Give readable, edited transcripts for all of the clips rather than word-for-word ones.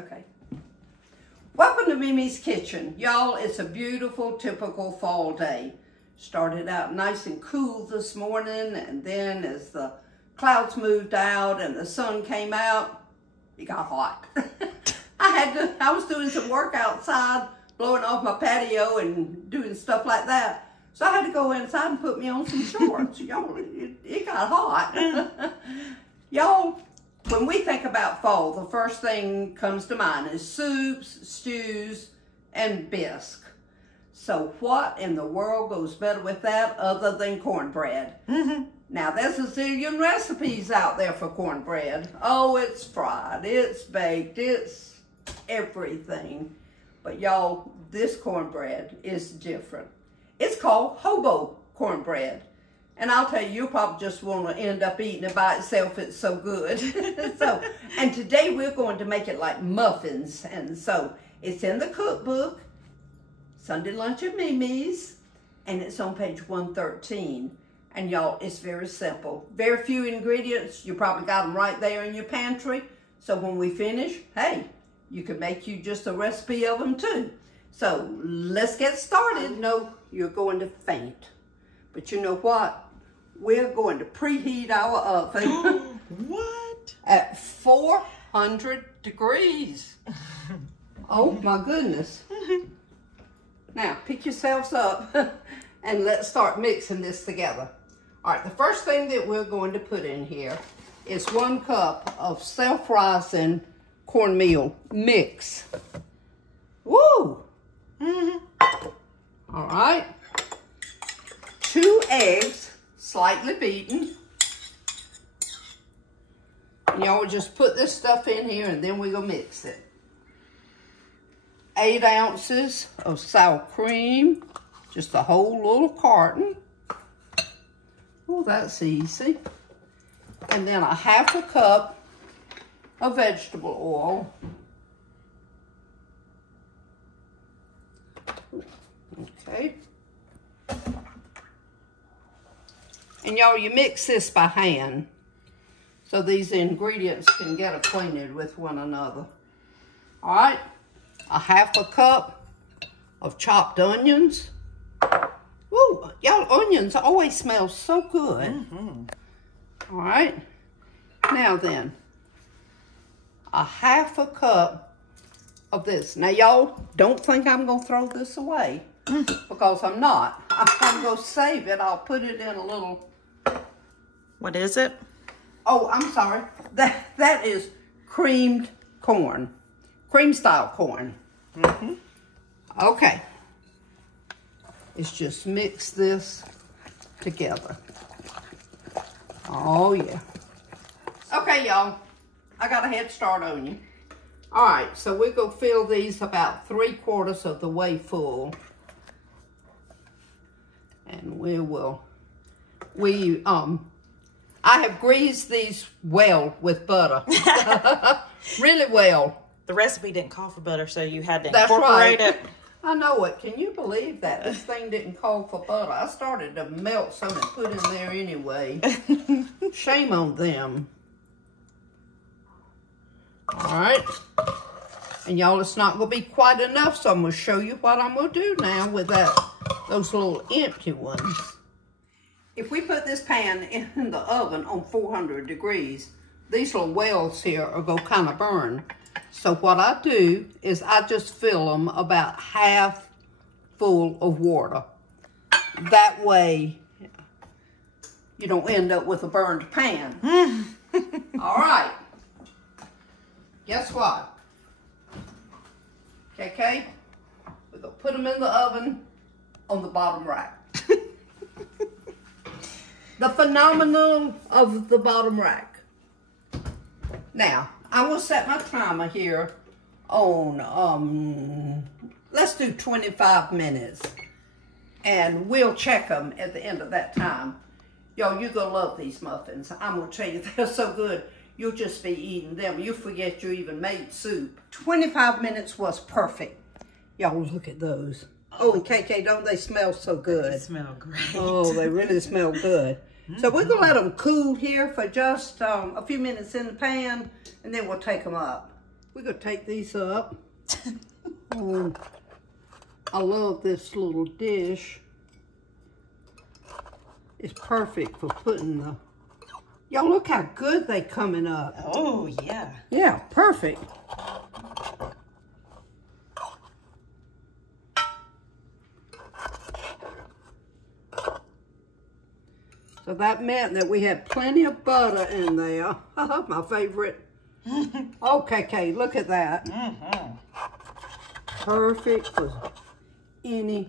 Okay. Welcome to Mimi's Kitchen. Y'all, it's a beautiful, typical fall day. Started out nice and cool this morning, and then as the clouds moved out and the sun came out, it got hot. I was doing some work outside, blowing off my patio and doing stuff like that. So I had to go inside and put me on some shorts. Y'all, it got hot. Y'all, when we think about fall, the first thing comes to mind is soups, stews, and bisque. So what in the world goes better with that other than cornbread? Now, there's a zillion recipes out there for cornbread. Oh, it's fried, it's baked, it's everything. But y'all, this cornbread is different. It's called Hobo Cornbread. And I'll tell you, you'll probably just want to end up eating it by itself. It's so good. And today we're going to make it like muffins. And so it's in the cookbook, Sunday Lunch at MeMe's, and it's on page 113. And y'all, it's very simple. Very few ingredients. You probably got them right there in your pantry. So when we finish, hey, you can make you just a recipe of them too. So let's get started. No, you're going to faint. But you know what? We're going to preheat our oven. What? At 400 degrees. Oh my goodness. Now, pick yourselves up and let's start mixing this together. All right, the first thing that we're going to put in here is 1 cup of self-rising cornmeal mix. Woo! All right. 2 eggs, slightly beaten. And y'all just put this stuff in here and then we're gonna mix it. 8 ounces of sour cream, just a whole little carton. Oh, that's easy. And then a 1/2 cup of vegetable oil. Okay. And y'all, you mix this by hand so these ingredients can get acquainted with one another. All right, a 1/2 cup of chopped onions. Ooh, y'all, onions always smell so good. All right, now then, a 1/2 cup of this. Now, y'all, don't think I'm gonna throw this away because I'm not. I'm gonna save it. I'll put it in a little. What is it? Oh, I'm sorry. That is creamed corn. Cream style corn. Okay. Let's just mix this together. Oh, yeah. Okay, y'all. I got a head start on you. All right, so we're going to fill these about 3/4 of the way full. And I have greased these well with butter. Really well. The recipe didn't call for butter, so you had to That's incorporate right. it. I know it. Can you believe that? This thing didn't call for butter. I started to melt some and put in there anyway. Shame on them. All right. And y'all, it's not going to be quite enough, so I'm going to show you what I'm going to do now with those little empty ones. If we put this pan in the oven on 400 degrees, these little wells here are going to kind of burn. So what I do is I just fill them about 1/2 full of water. That way, you don't end up with a burned pan. All right. Guess what? Okay, we're going to put them in the oven on the bottom rack. The phenomenon of the bottom rack. Now, I will set my timer here on, let's do 25 minutes. And we'll check them at the end of that time. Y'all, you're going to love these muffins. I'm going to tell you, they're so good. You'll just be eating them. You forget you even made soup. 25 minutes was perfect. Y'all, look at those. Oh, and KK, don't they smell so good? They smell great. Oh, they really smell good. So we're going to let them cool here for just a few minutes in the pan, and then we'll take them up. We're going to take these up. I love this little dish. It's perfect for putting the... Y'all look how good they coming up. Oh, yeah. Yeah, perfect. So that meant that we had plenty of butter in there. My favorite. Okay, look at that. Perfect for any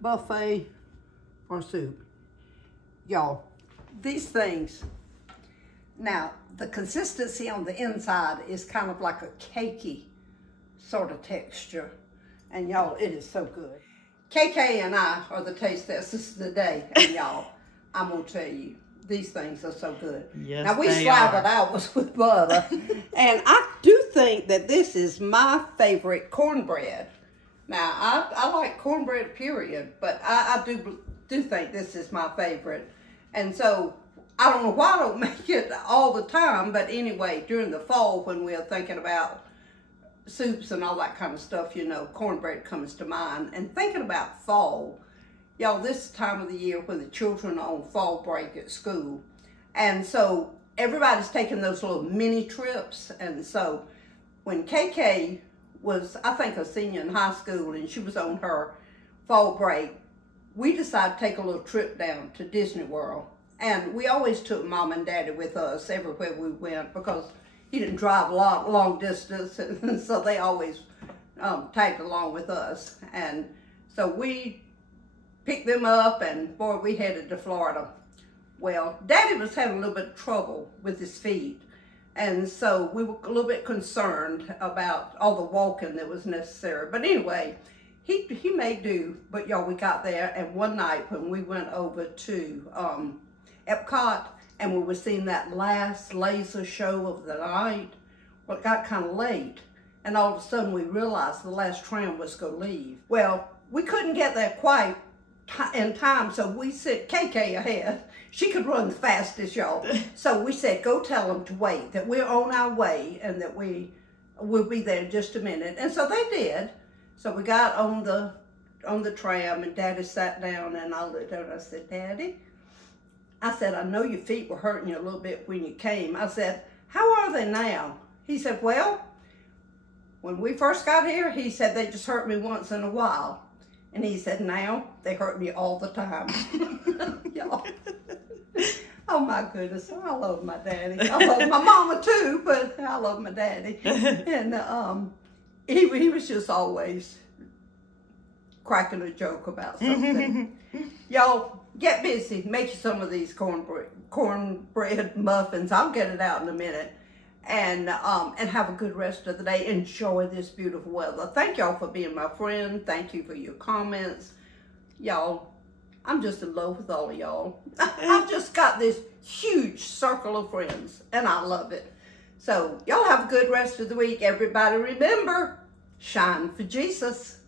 buffet or soup. Y'all, these things, now the consistency on the inside is kind of like a cakey sort of texture. And y'all, it is so good. KK and I are the taste testers today. And y'all, I'm going to tell you, these things are so good. Yes, now, we they slathered are. ours with butter. And I do think that this is my favorite cornbread. Now, I like cornbread, period. But I do think this is my favorite. And so, I don't know why I don't make it all the time. But anyway, during the fall, when we're thinking about soups and all that kind of stuff, you know, cornbread comes to mind. And thinking about fall, y'all, this time of the year when the children are on fall break at school. And so everybody's taking those little mini trips. And so when KK was, I think, a senior in high school and she was on her fall break, we decided to take a little trip down to Disney World. And we always took Mom and Daddy with us everywhere we went because he didn't drive a lot long distance. And so they always tagged along with us. And so we picked them up, and boy, we headed to Florida. Well, Daddy was having a little bit of trouble with his feet, and so we were a little bit concerned about all the walking that was necessary. But anyway, he made do. But y'all, we got there, and one night when we went over to Epcot, and we were seeing that last laser show of the night, well, it got kind of late, and all of a sudden we realized the last tram was going to leave. Well, we couldn't get there quite in time, so we sent KK ahead. She could run the fastest, y'all. So we said, go tell them to wait, that we're on our way and that we'll be there in just a minute. And so they did. So we got on the tram, and Daddy sat down, and I looked at her and I said, Daddy, I said, I know your feet were hurting you a little bit when you came. I said, how are they now? He said, well, when we first got here, he said, they just hurt me once in a while. And he said, now they hurt me all the time. Y'all. Oh my goodness, I love my daddy. I love my mama too, but I love my daddy. And he was just always cracking a joke about something. Y'all, get busy. Make you some of these cornbread muffins. I'll get it out in a minute. And have a good rest of the day. Enjoy this beautiful weather. Thank y'all for being my friend. Thank you for your comments. Y'all, I'm just in love with all of y'all. I've just got this huge circle of friends, and I love it. So, y'all have a good rest of the week. Everybody remember, shine for Jesus.